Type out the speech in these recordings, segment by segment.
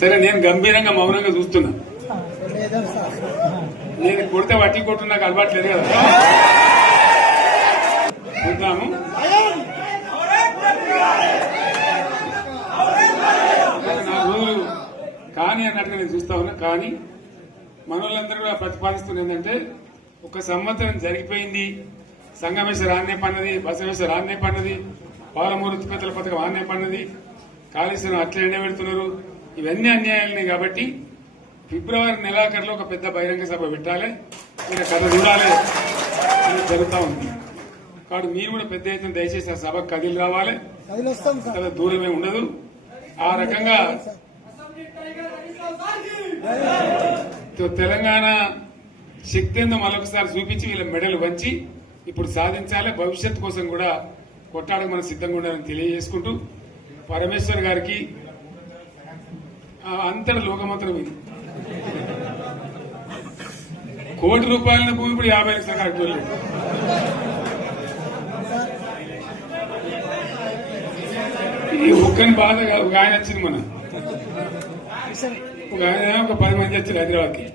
సరే, నేను గంభీరంగా మౌనంగా చూస్తున్నా. నేను కొడితే వట్టి కొట్టు నాకు అలవాట్లేదు కదా. చూద్దాము. నా రోజులు కానీ అన్నట్టుగా నేను చూస్తా ఉన్నా. కానీ మనోళ్ళందరూ కూడా ప్రతిపాదిస్తున్న ఏంటంటే, ఒక సంవత్సరం జరిగిపోయింది, సంగమేశ్వర ఆన్నే పన్నది, బసవేశ్వర ఆన్నే పన్నది, పాలమూరు ఉత్పత్తుల పథకం ఆన్నే పన్నది, కాళేశ్వరం అట్లా ఎండబెడుతున్నారు, ఇవన్నీ అన్యాయాలని. కాబట్టి ఫిబ్రవరి నెలాఖరులో ఒక పెద్ద బహిరంగ సభ పెట్టాలి, మీరు కథ చూడాలి జరుగుతూ ఉంది. కాబట్టి మీరు కూడా పెద్ద ఎత్తున దయచేసి ఆ సభకు కదిలి రావాలి, కదా దూరమే ఉండదు. ఆ రకంగా తెలంగాణ శక్తి ఏందో మరొకసారి చూపించి వీళ్ళ మెడలు వంచి ఇప్పుడు సాధించాలి. భవిష్యత్తు కోసం కూడా కొట్టాడకు మనం సిద్ధంగా ఉండాలని తెలియజేసుకుంటూ, పరమేశ్వర్ గారికి అంతటి లోకమంత్రం ఇది. కోటి రూపాయల భూమి ఇప్పుడు 50 లక్షల కట్టుకోలేదు. ఈ ఒక్కని బాధ ఒక ఆయన వచ్చింది, మన ఒక ఆయన ఒక 10 మంది వచ్చారు హైదరాబాద్కి.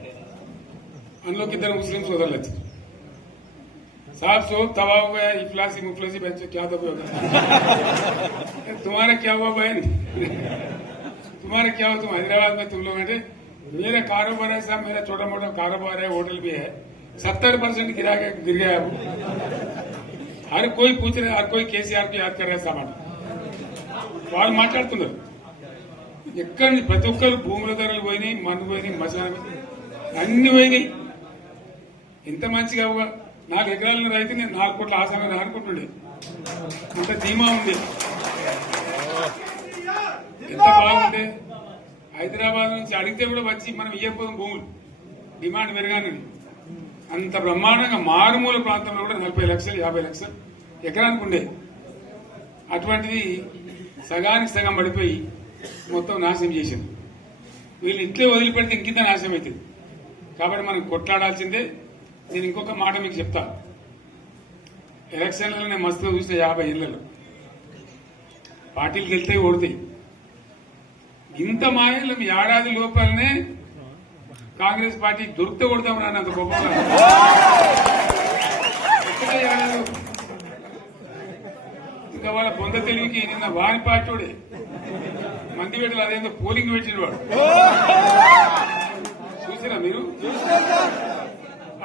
అందులోకి 2 ముస్లిం సోదరులు వచ్చారు. साहब सोब तबाह हो गया, इफलासी मुफलसी बच्चे क्या दबे होगा। तुम्हारा क्या हुआ बहन, तुम्हारा क्या हुआ, तुम हैदराबाद में तुम लोग हैं। मेरा कारोबार है साहब, मेरा छोटा मोटा कारोबार है, होटल भी है, 70% गिर गया। हर कोई पूछ रहे, हर कोई केसीआर को याद कर रहे सामान వాళ్ళు మాట్లాడుతున్నారు. ఎక్కడ ప్రతి ఒక్కరు భూముల ధరలు పోయినాయి, మన్ను పోయినాయి, మసాలా అన్ని పోయినాయి. ఎంత మంచిగా 4 ఎకరాల రైతు నేను 4 కోట్ల ఆసనగా అనుకుంటుండే, అంత ధీమా ఉంది, ఎంత బాగుండే. హైదరాబాద్ నుంచి అడిగితే కూడా వచ్చి మనం ఇవ్వకపోదాం భూములు, డిమాండ్ పెరగానని. అంత బ్రహ్మాండంగా మారుమూల ప్రాంతంలో కూడా 40 లక్షలు 50 లక్షలు ఎకరానికి ఉండే. అటువంటిది సగానికి సగం పడిపోయి మొత్తం నాశనం చేసింది. వీళ్ళు ఇట్లే వదిలిపెడితే ఇంకింత నాశనం అవుతుంది. కాబట్టి మనం కొట్లాడాల్సిందే. నేను ఇంకొక మాట మీకు చెప్తా. ఎలక్షన్లలో నేను మస్తుగా చూసిన 50 ఏళ్లలో పార్టీలు గెలితే ఓడతాయి. ఇంత మాయలు ఏడాది లోపలనే కాంగ్రెస్ పార్టీ దొరికితే కొడతామని అన్నంత గొప్పగా ఇంకా వాళ్ళ బొంద తెలివికి నిన్న వారి పార్టీడే మంది పెట్టలు అదేందో పోలింగ్ పెట్టిన వాడు చూసారా మీరు?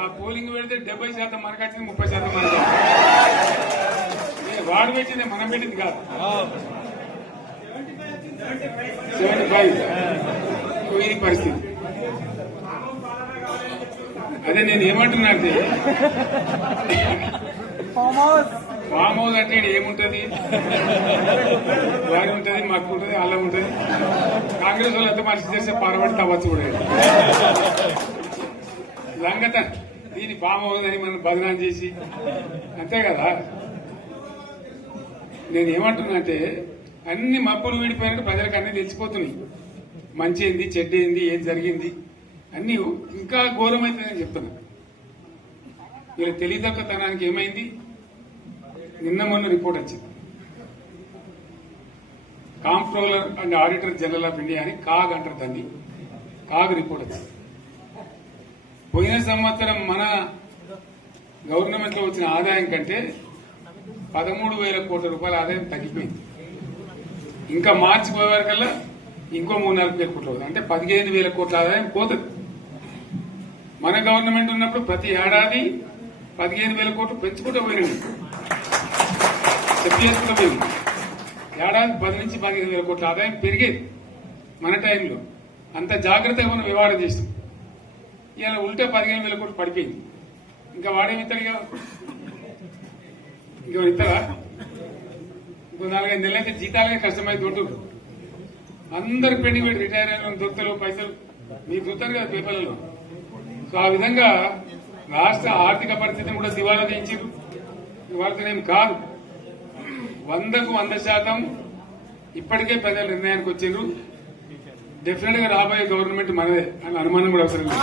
ఆ పోలింగ్ పెడితే 70% మనకు వచ్చింది, 30% మనకు. వాడు పెట్టింది మనం పెట్టింది కాదు. 75 ఇది పరిస్థితి. అదే నేను ఏమంటున్నా అంటే, ఫామ్ హౌస్ అంటే ఏముంటది, వారి ఉంటది, మాకు ఉంటది, అల్లం ఉంటది. కాంగ్రెస్ వాళ్ళు ఎంత మంచి చేస్తే పారబడి తవ్వచ్చు కూడా లంగత. దీన్ని ఫామ్ హౌస్ అని మనం బదనాం చేసి అంతే కదా. నేను ఏమంటున్నా అంటే, అన్ని మబ్బులు వీడిపోయినట్టు ప్రజలకు అన్ని తెలిసిపోతున్నాయి. మంచి ఏంది, చెడ్డ ఏంది, ఏం జరిగింది అన్ని ఇంకా ఘోరమైందని చెప్తున్నా. వీళ్ళ తెలివితక్కువతనానికి ఏమైంది? నిన్న మొన్న రిపోర్ట్ వచ్చింది. Comptroller and auditor general of India అని కాగ్ అంటారు దాన్ని. కాగ్ రిపోర్ట్ వచ్చింది. పోయిన సంవత్సరం మన గవర్నమెంట్ లో వచ్చిన ఆదాయం కంటే 13,000 కోట్ల రూపాయల ఆదాయం తగ్గిపోయింది. ఇంకా మార్చి పోయే వరకల్లా ఇంకో 3-4 కోట్లు అవుతుంది. అంటే 15,000 కోట్ల ఆదాయం పోతుంది. మన గవర్నమెంట్ ఉన్నప్పుడు ప్రతి ఏడాది 15,000 కోట్లు పెంచుకుంటూ పోయినాయి, చెప్పేసుకుంటూ పోయింది. ఏడాది 10 నుంచి 15,000 కోట్ల ఆదాయం పెరిగేది మన టైంలో. అంత జాగ్రత్తగా మనం వ్యవహారం చేస్తాం. ఇలా ఉల్టా 15,000 కోట్లు పడిపోయింది. ఇంకా వాడేమిస్తాడుగా, ఇంకో ఇస్తారా? ఇంకో 4-5 నెలలైతే జీతాలకే కష్టమైతే దొరుకుతుంది. అందరు పెండింగ్ పెట్టి రిటైర్ అయిన దొరుకుతారు పైసలు, మీరు చూస్తారు కదా పేపర్లలో. సో ఆ విధంగా రాష్ట్ర ఆర్థిక పరిస్థితిని కూడా దివాలా తీయించారు. ఇవాళనేం కాదు, 100కు 100% ఇప్పటికే ప్రజల నిర్ణయానికి వచ్చిండ్రు. డెఫినెట్ గా రాబోయే గవర్నమెంట్ మనదే అని అనుమానం కూడా అవసరం లేదు.